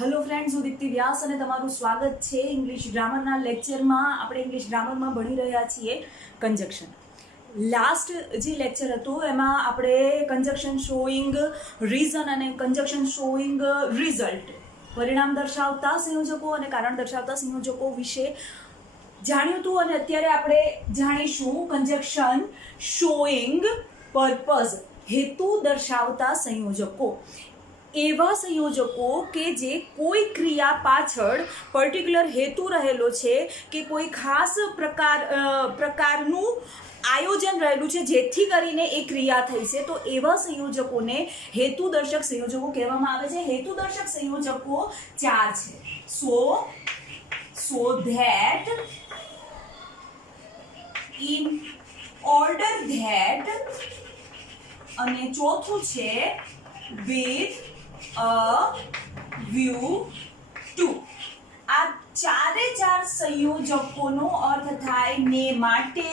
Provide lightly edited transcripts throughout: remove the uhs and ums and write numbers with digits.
Hello friends, હું દીપ્તિ વ્યાસ અને તમારું સ્વાગત છે ઇંગ્લિશ ગ્રામરના લેક્ચરમાં. આપણે ઇંગ્લિશ ગ્રામરમાં ભણી રહ્યા છીએ કન્જક્શન. લાસ્ટ જે લેક્ચર હતું એમાં આપણે કન્જક્શન શોઈંગ રીઝન અને કન્જક્શન શોઈંગ રિઝલ્ટ, પરિણામ દર્શાવતા સંયોજકો અને કારણ દર્શાવતા સંયોજકો વિશે જાણ્યું હતું. અને અત્યારે આપણે જાણીશું કન્જક્શન શોઈંગ પર્પઝ, હેતુ દર્શાવતા સંયોજકો. એવા સંયોજકો કે જે કોઈ ક્રિયા પાછળ પર્ટિક્યુલર હેતુ રહેલો છે કે કોઈ ખાસ પ્રકારનું આયોજન રહેલું છે જેથી કરીને એ ક્રિયા થઈ છે, તો એવા સંયોજકોને હેતુદર્શક સંયોજકો કહેવામાં આવે છે. હેતુદર્શક સંયોજકો 4 છે. so that, in order that, અને ચોથું છે with a view to. આ ચારે ચાર સંયોજકોનો અર્થ થાય ને માટે,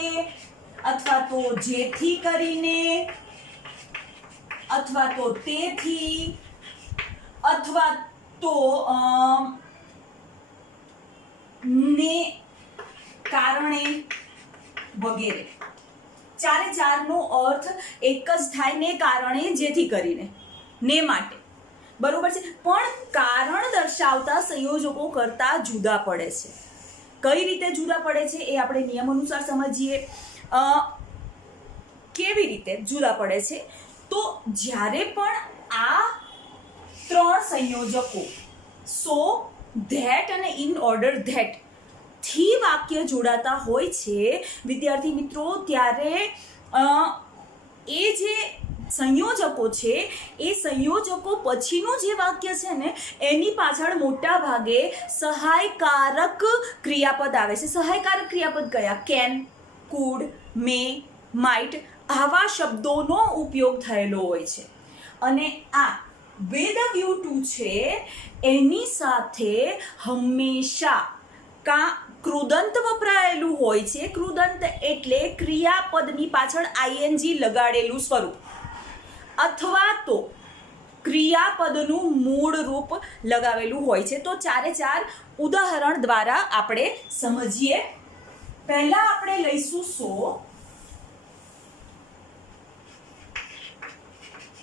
અથવા તો જેથી કરીને, અથવા તો તેથી, અથવા તો ને કારણે વગેરે. ચારે ચારનો અર્થ એક જ થાય, ને કારણે, જેથી કરીને, ને માટે. બરોબર છે, પણ કારણ દર્શાવતા સંયોજકો કરતા જુદા પડે છે. કઈ રીતે જુદા પડે છે એ આપણે નિયમ અનુસાર સમજીએ. કેવી રીતે જુદા પડે છે? તો જ્યારે પણ આ ત્રણ સંયોજકો સો, ધેટ અને ઇન ઓર્ડર ધેટ થી વાક્ય જોડાતા હોય છે વિદ્યાર્થી મિત્રો, ત્યારે એ જે સંયોજકો છે એ સંયોજકો પછીનું જે વાક્ય છે ને એની પાછળ મોટા ભાગે સહાયકારક ક્રિયાપદ આવે છે. સહાયકારક ક્રિયાપદ કયા? કેન, કુડ, મે, માઇટ, આવા શબ્દોનો ઉપયોગ થયેલો હોય છે. અને આ વિથ અ વ્યૂ ટુ છે એની સાથે હંમેશા કૃદંત વપરાયેલું હોય છે. કૃદંત એટલે ક્રિયાપદની પાછળ આઈએનજી લગાડેલું સ્વરૂપ, અથવા તો ક્રિયાપદનું મૂળ રૂપ લગાવેલું હોય છે. તો ચારે ચાર ઉદાહરણ દ્વારા આપણે સમજીએ. પહેલા આપણે લઈશું સો.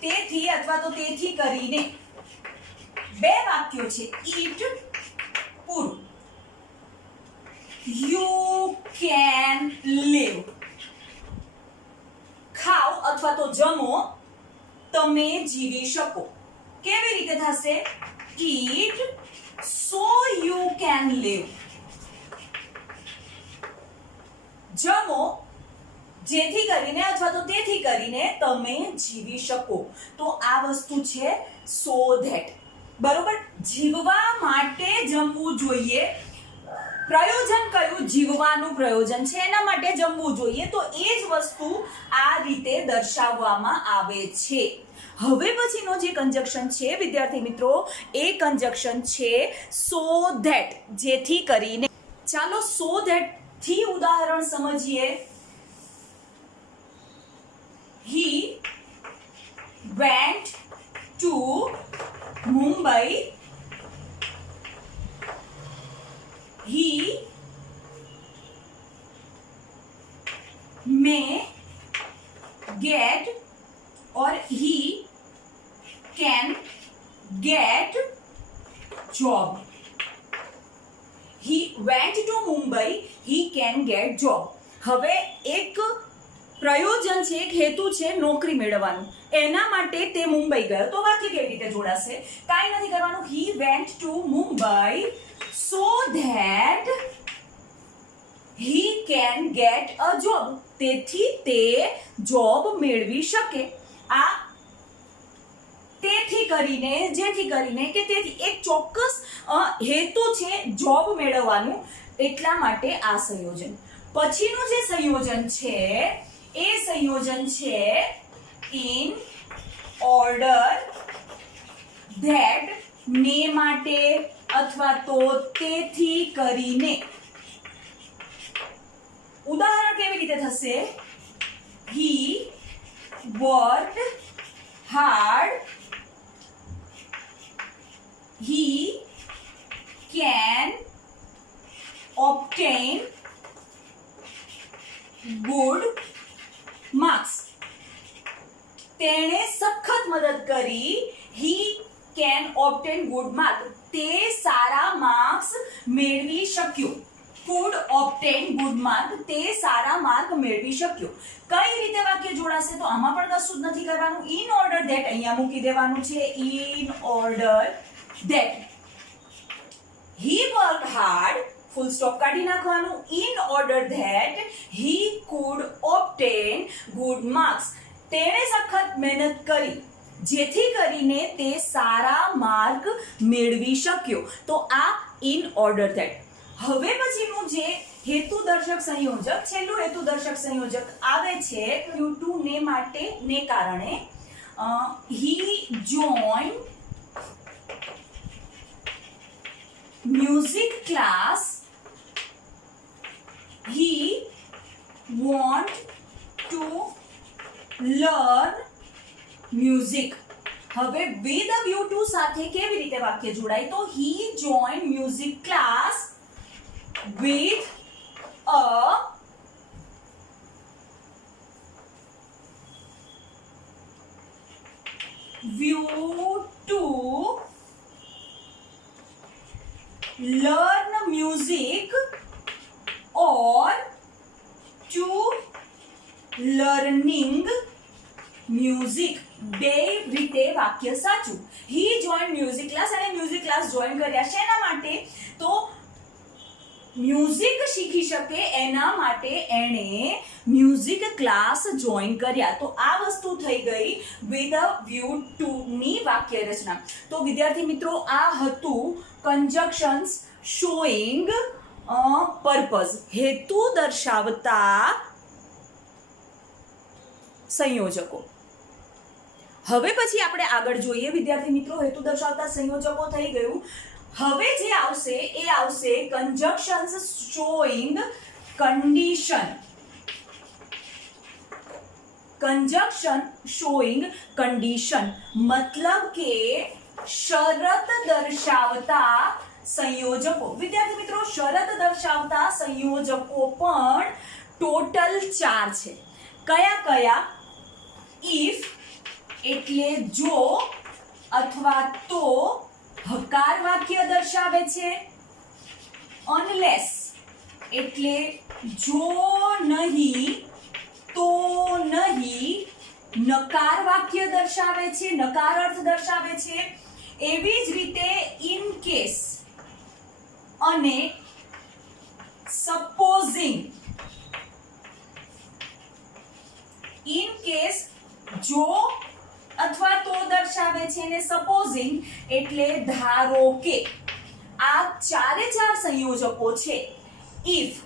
તેથી અથવા તો તેથી કરીને બે વાક્યો છે. ઈટ પૂરું, યુ કેન લીવ. ખાઓ અથવા તો જમો, તમે જીવી શકો. કેવી રીતે થશે? eat so you can live. જમો જેથી કરીને અથવા તો તેથી કરીને તમે જીવી શકો. તો આ વસ્તુ છે so that. બરોબર, જીવવા માટે જમવું જોઈએ. પ્રયોજન કયું? જીવવાનું પ્રયોજન છે, એના માટે જમવું જોઈએ. તો એ જ વસ્તુ આ રીતે દર્શાવવામાં આવે છે. હવે પછીનો જે કન્જક્શન છે વિદ્યાર્થી મિત્રો, એ કન્જક્શન છે સો ધેટ, જેથી કરીને. ચાલો સો ધેટ થી ઉદાહરણ સમજીએ. He went to Mumbai. He may get or he can get job. He went to Mumbai. He can get job. હવે એક પ્રયોજન છે, એક હેતુ છે નોકરી મેળવવાનું, એના માટે તે મુંબઈ ગયો. તો વાક્ય કેવી રીતે જોડાશે? કાંઈ નથી કરવાનું. He went to Mumbai so that he can get a job. તેથી તે જોબ મેળવી શકે. આ તેથી કરીને, જેથી કરીને કે તેથી એક ચોક્કસ હેતુ છે જોબ મેળવવાનું, એટલા માટે આ સંયોજન. પછીનું જે સંયોજન છે એ સંયોજન છે ઇન ઓર્ડર ધેટ, ને માટે અથવા તો તેથી કરીને. ઉદાહરણ કેવી રીતે થશે? He worked hard. He obtain good marks. તેણે સખત મદદ કરી. he can obtain good mark. તે સારા માર્ક્સ મેળવી શક્યો. could obtain good mark. તે સારા માર્ક મેળવી શક્યો. કઈ રીતે વાક્ય જોડાશે? તો આમાં પણ કશું જ નથી કરવાનું. in order that અહીંયા મૂકી દેવાનું છે. in order that he worked hard, full stop કાઢી નાખવાનું. in order that he could obtain good marks. તેણે સખત મહેનત કરી જેથી કરીને તે સારા માર્ક મેળવી શક્યો. તો આ in order that. હવે પછીનું જે હેતુદર્શક સંયોજક, છેલ્લું હેતુદર્શક સંયોજક આવે છે Q2 ને માટે ને કારણે. he joined music class. he want to learn music. હવે with a view to સાથે કેવી રીતે વાક્ય જોડાય? તો he joined music class with a view to learn music or to learning music. બે રીતે વાક્ય સાચું. he joined music class અને મ્યુઝિક ક્લાસ જોઈન કર્યા શેના માટે? તો મ્યુઝિક શીખી શકે એના માટે એણે મ્યુઝિક ક્લાસ જોઈન કર્યા. તો આ વસ્તુ થઈ ગઈ with a view to ની વાક્ય રચના. તો વિદ્યાર્થી મિત્રો, આ હતું conjunctions showing purpose, હેતુ દર્શાવતા સંયોજકો. હવે પછી આપણે આગળ જોઈએ વિદ્યાર્થી મિત્રો. હેતુ દર્શાવતા સંયોજકો થઈ ગયું. હવે જે આવશે એ આવશે conjunctions showing condition. conjunction showing condition મતલબ કે શરત દર્શાવતા સંયોજકો. વિદ્યાર્થી મિત્રો, શરત દર્શાવતા સંયોજકો પણ ટોટલ 4 છે. કયા કયા? if એટલે જો અથવા તો હકાર વાક્ય દર્શાવે છે. unless એટલે જો નહીં તો નહીં નકાર વાક્ય દર્શાવે છે, નકાર અર્થ દર્શાવે છે. એવી જ રીતે in case અને supposing. in case જો અથવા તો દર્શાવે છે અને સપોઝિંગ એટલે ધારો કે. આ ચારે ચાર સંયોજકો છે. if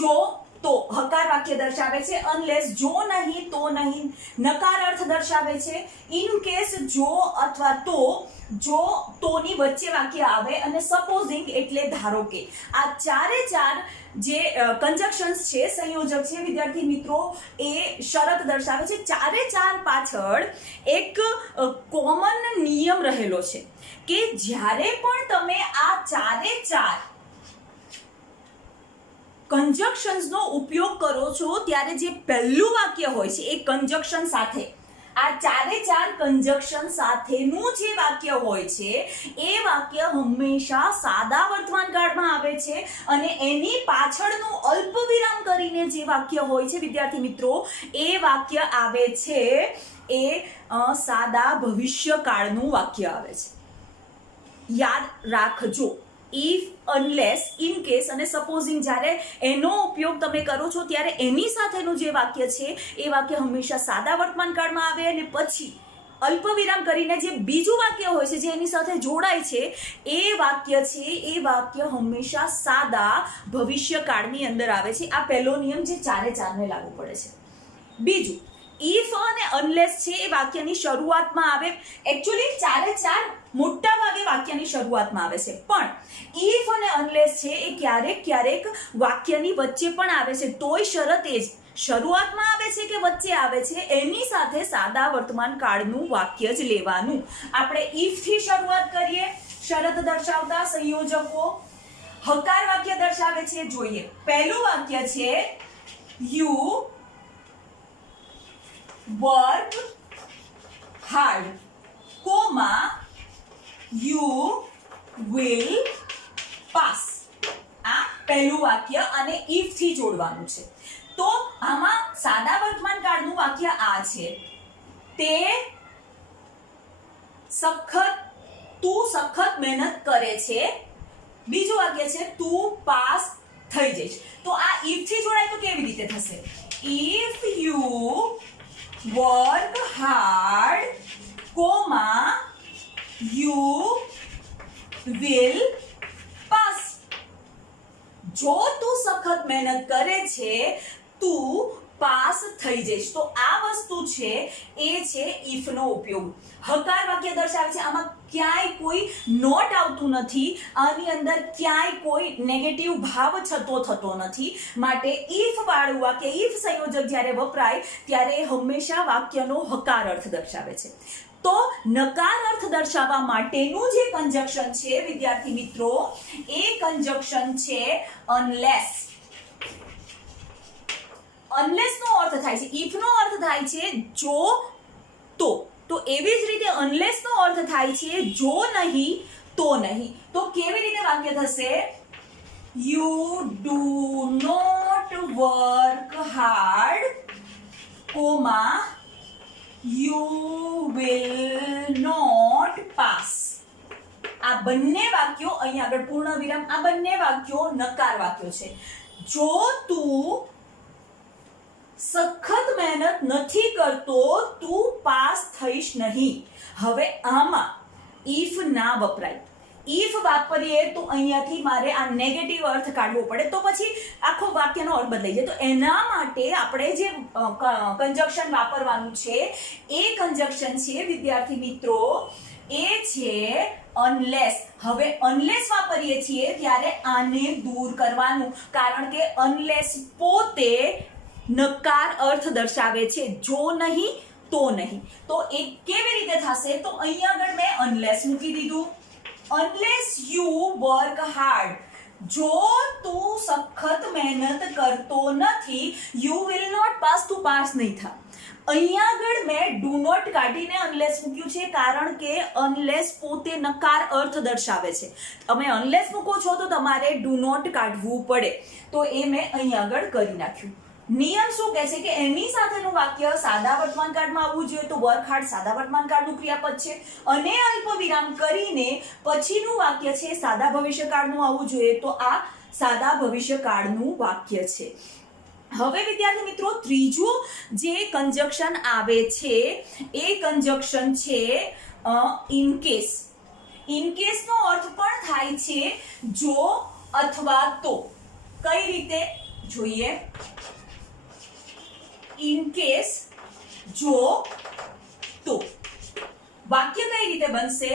જો તો હકાર વાક્ય દર્શાવે છે. unless જો નહીં તો નહીં નકાર અર્થ દર્શાવે છે. in case જો અથવા તો જો તોની વચ્ચે વાક્ય આવે અને સપોઝિંગ એટલે ધારો કે. આ ચારે ચાર જે કંજક્શન્સ છે, સંયોજક છે વિદ્યાર્થી મિત્રો, એ શરત દર્શાવે છે. ચારે ચાર પાછળ એક કોમન નિયમ રહેલો છે કે જ્યારે પણ તમે આ ચારે ચાર કંજક્શન્સ નો ઉપયોગ કરો છો ત્યારે જે પહેલું વાક્ય હોય છે એ કંજક્શન સાથે, આ ચારે ચાર કંજક્શન સાથેનું જે વાક્ય હોય છે એ વાક્ય હંમેશા સાદા વર્તમાન કાળમાં આવે છે અને એની પાછળનું અલ્પ વિરામ કરીને જે વાક્ય હોય છે વિદ્યાર્થી મિત્રો, એ વાક્ય આવે છે એ સાદા ભવિષ્યકાળનું વાક્ય આવે છે. યાદ રાખજો, if, unless, in case અને supposing જ્યારે એનો ઉપયોગ તમે કરો છો ત્યારે એની સાથેનું જે વાક્ય છે એ વાક્ય હંમેશા સાદા વર્તમાન કાળમાં આવે અને પછી અલ્પ વિરામ કરીને જે બીજું વાક્ય હોય છે જે એની સાથે જોડાય છે એ વાક્ય છે એ વાક્ય હંમેશા સાદા ભવિષ્યકાળની અંદર આવે છે. આ પહેલો નિયમ જે ચારે ચારને લાગુ પડે છે. બીજું, if અને unless છે એ વાક્યની શરૂઆતમાં આવે. એકચ્યુઅલી ચારે ચાર મોટા ભાગે વાક્યની શરૂઆતમાં આવે છે, પણ if અને unless છે એ ક્યારેક ક્યારેક વાક્યની વચ્ચે પણ આવે છે. તોય શરત એ જ શરૂઆતમાં આવે છે કે વચ્ચે આવે છે એની સાથે સાદા વર્તમાન કાળનું વાક્ય જ લેવાનું. આપણે if થી શરૂઆત કરીએ શરત દર્શાવતા સંયોજકો. હકાર વાક્ય દર્શાવે છે. જોઈએ, પહેલું વાક્ય છે you work hard, comma you will pass. આ પહેલું વાક્ય અને ઇફ થી જોડવાનું છે. તો આમાં સાદા વર્તમાન કાળનું વાક્ય આ છે, તે તું સખત મહેનત કરે છે. બીજું વાક્ય છે તું પાસ થઈ જઈશ. તો આ ઇફ થી જોડાય તો કેવી રીતે થશે? If you work hard, comma you will pass. જો તું સખત મહેનત કરે છે, તું પાસ થઈ જઈશ. તો આ વસ્તુ છે એ છે ઇફ નો ઉપયોગ. હકાર વાક્ય દર્શાવે છે, આમાં ક્યાંય કોઈ નોટ આવતું નથી, આની અંદર ક્યાંય કોઈ નેગેટિવ ભાવ થતો નથી. માટે ઇફ વાળું વાક્ય, ઇફ સંયોજક જ્યારે વપરાય ત્યારે હંમેશા વાક્યનો હકાર અર્થ દર્શાવે છે. તો નકાર અર્થ દર્શાવવા માટેનું જે કંજક્શન છે વિદ્યાર્થી મિત્રો, એ કંજક્શન છે અનલેસ. અનલેસ નો અર્થ થાય છે, ઇફ નો અર્થ થાય છે જો તો એવી જ રીતે અનલેસ નો અર્થ થાય છે જો નહીં તો નહીં. તો કેવી રીતે વાક્ય થશે? You do not work hard, comma you will not pass. આ બંને વાક્યો અહીંયા આગળ પૂર્ણ વિરામ, આ બંને વાક્યો નકાર વાક્યો છે. જો તું સખત મહેનત નથી કરતો, તું પાસ થઈશ નહીં. હવે આમાં ઇફ ના વપરાય. ઇફ વાપરીએ તો અહીંયાથી મારે આ નેગેટિવ અર્થ કાઢવો પડે, તો પછી આખો વાક્યનો અર્થ બદલાઈ જાય. તો એના માટે આપણે જે કંજક્શન વાપરવાનું છે એ કંજક્શન છે વિદ્યાર્થી મિત્રો, એ છે અનલેસ. હવે અનલેસ વાપરીએ છીએ ત્યારે આને દૂર કરવાનું, કારણ કે અનલેસ પોતે નકાર અર્થ દર્શાવે છે, જો નહીં તો નહીં. તો એ કેવી રીતે થશે? તો અહીંયા આગળ મેં અનલેસ મૂકી દીધું. અનલેસ યુ વર્ક હાર્ડ, જો તું સખત મહેનત કરતો નથી, યુ વિલ નોટ પાસ, તું પાસ નહીં થા. અહીંયા આગળ મેં ડુ નોટ કાઢીને અનલેસ મૂક્યું છે, કારણ કે અનલેસ પોતે નકાર અર્થ દર્શાવે છે. તમે અનલેસ મૂકો છો તો તમારે ડુ નોટ કાઢવું પડે. તો એ મેં અહીંયા આગળ કરી નાખ્યું. નિયમ શું કહે છે કે એની સાથેનું વાક્ય સાદા વર્તમાન કાળમાં આવવું જોઈએ. તો વર્ક હાર્ડ સાદા વર્તમાન કાળનું ક્રિયાપદ છે, અને અલ્પ વિરામ કરીને પછીનું વાક્ય છે સાદા ભવિષ્યકાળનું આવવું જોઈએ. તો આ સાદા ભવિષ્યકાળનું વાક્ય છે. હવે વિદ્યાર્થી મિત્રો, ત્રીજું જે કંજક્શન આવે છે એ કંજક્શન છે ઇન કેસ. ઇન કેસ નો અર્થ પણ થાય છે જો અથવા તો. કઈ રીતે જોઈએ? ઇન કેસ, જો તો. વાક્ય કઈ રીતે બનશે?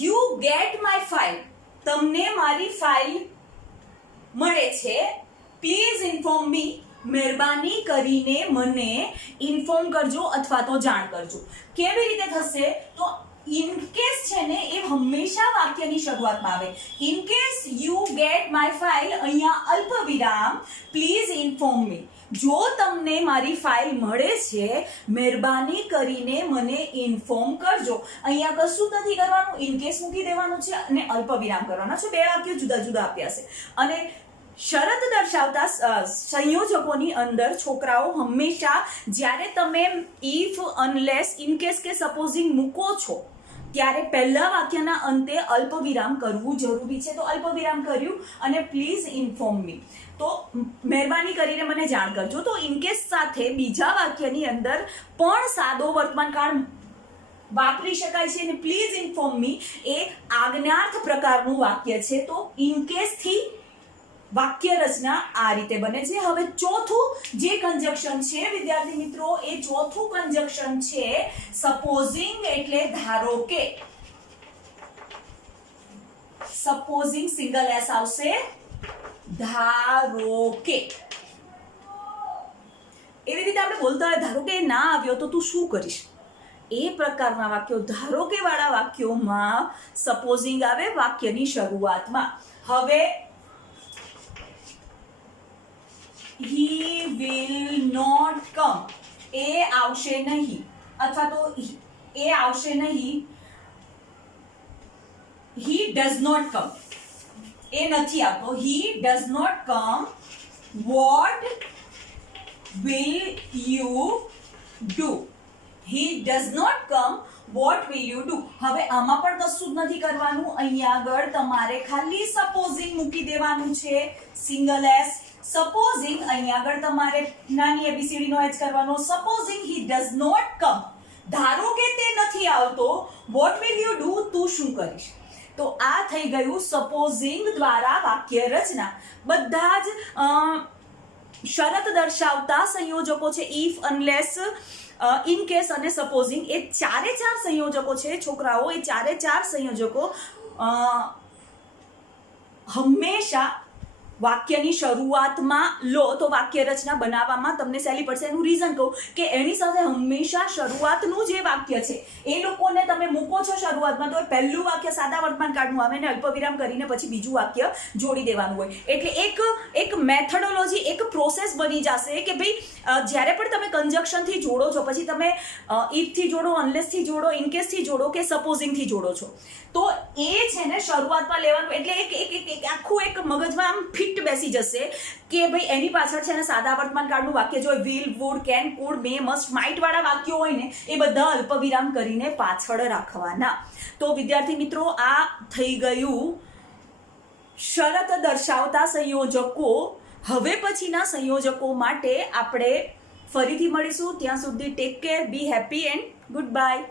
યુ ગેટ માય ફાઇલ, તમને મારી ફાઇલ મળે છે. પ્લીઝ ઇન્ફોર્મ મી, મહેરબાની કરીને મને ઇન્ફોર્મ કરજો અથવા તો જાણ કરજો. કેવી રીતે થશે? તો ઇન કેસ છે ને એ હંમેશા વાક્યની શરૂઆતમાં આવે. In case you get my file, અહીંયા અલ્પ વિરામ, પ્લીઝ ઇન્ફોર્મ મી. જો તમને મારી ફાઇલ મળે છે, મહેરબાની કરીને મને ઇન્ફોર્મ કરજો. અહીંયા કશું નથી કરવાનું, ઇન કેસ મૂકી દેવાનું છે અને અલ્પ વિરામ કરવાના છે. બે વાક્યો જુદા જુદા આપ્યા છે. અને શરત દર્શાવતા સંયોજકોની અંદર છોકરાઓ હંમેશા જ્યારે તમે ઇફ, અનલેસ, ઇન કેસ કે સપોઝિંગ મૂકો છો ત્યારે પહેલા વાક્યના અંતે અલ્પ વિરામ કરવું જરૂરી છે. તો અલ્પ વિરામ કર્યું અને પ્લીઝ ઇન્ફોર્મ મી, તો મહેરબાની કરીને મને જાણ કરજો. તો ઇનકેસ સાથે બીજા વાક્યની અંદર પણ સાદો વર્તમાન કાળ વાપરી શકાય છે. અને પ્લીઝ ઇન્ફોર્મ મી એ આજ્ઞાર્થ પ્રકારનું વાક્ય છે. તો ઇનકેસ થી વાક્ય રચના આ રીતે બને છે. હવે ચોથું જે કંજક્શન છે વિદ્યાર્થી મિત્રો, એ ચોથું કંજક્શન છે સપોઝિંગ, એટલે ધારો કે. સપોઝિંગ સિંગલ એસ આવશે, ધારો કે. એવી રીતે આપણે બોલતા હોય, ધારો કે ના આવ્યો તો તું શું કરીશ, એ પ્રકારના વાક્યો, ધારો કે વાળા વાક્યોમાં સપોઝિંગ આવે વાક્યની શરૂઆતમાં. હવે he will not come, એ આવશે નહીં, અથવા તો એ આવશે નહીં. he does not come, એ નથી આવતો. he does not come, what will you do? he does not come, what will you do? હવે આમાં પણ કશું જ નથી કરવાનું. અહીંયા આગળ તમારે ખાલી સપોઝિંગ મૂકી દેવાનું છે, સિંગલ એસ. સપોઝિંગ અહીંયા આગળ તમારે નાની એબીસીડી નો એચ કરવાનો. Supposing he does not come, ધારો કે તે નથી આવતો, what will you do, તું શું કરીશ. તો આ થઈ ગયું સપોઝિંગ દ્વારા વાક્ય રચના. બધા જ શરત દર્શાવતા સંયોજકો છે, ઇફ, અનલેસ, ઇન કેસ અને સપોઝિંગ. એ ચારે ચાર સંયોજકો છે છોકરાઓ, એ ચારે ચાર સંયોજકો હંમેશા વાક્યની શરૂઆતમાં લો તો વાક્ય રચના બનાવવામાં તમને સહેલી પડશે. એનું રીઝન કહું કે એની સાથે હંમેશા શરૂઆતનું જે વાક્ય છે એ લોકોને તમે મૂકો છો શરૂઆતમાં, તો એ પહેલું વાક્ય સાદા વર્તમાન કાળનું આવે ને અલ્પવિરામ કરીને પછી બીજું વાક્ય જોડી દેવાનું હોય. એટલે એક મેથડોલોજી, એક પ્રોસેસ બની જશે કે ભાઈ જ્યારે પણ તમે કન્જક્શનથી જોડો છો, પછી તમે ઇફથી જોડો, અનલેસથી જોડો, ઇનકેસથી જોડો કે સપોઝિંગથી જોડો છો, તો એ છે ને શરૂઆતમાં લેવાનું. એટલે એક આખું એક મગજમાં આમ ફિટ બેસી જશે કે ભાઈ એની પાછળ છે ને સાદા વર્તમાન કાળનું વાક્ય જો will, would, can, could, may, must, might વાળા વાક્યો હોય ને એ બધા અલ્પવિરામ કરીને પાછળ રાખવાના. તો વિદ્યાર્થી મિત્રો, આ થઈ ગયું શરત દર્શાવતા સંયોજકો. હવે પછીના સંયોજકો માટે આપણે ફરીથી મળીશું. ત્યાં સુધી take care, B happy and good bye.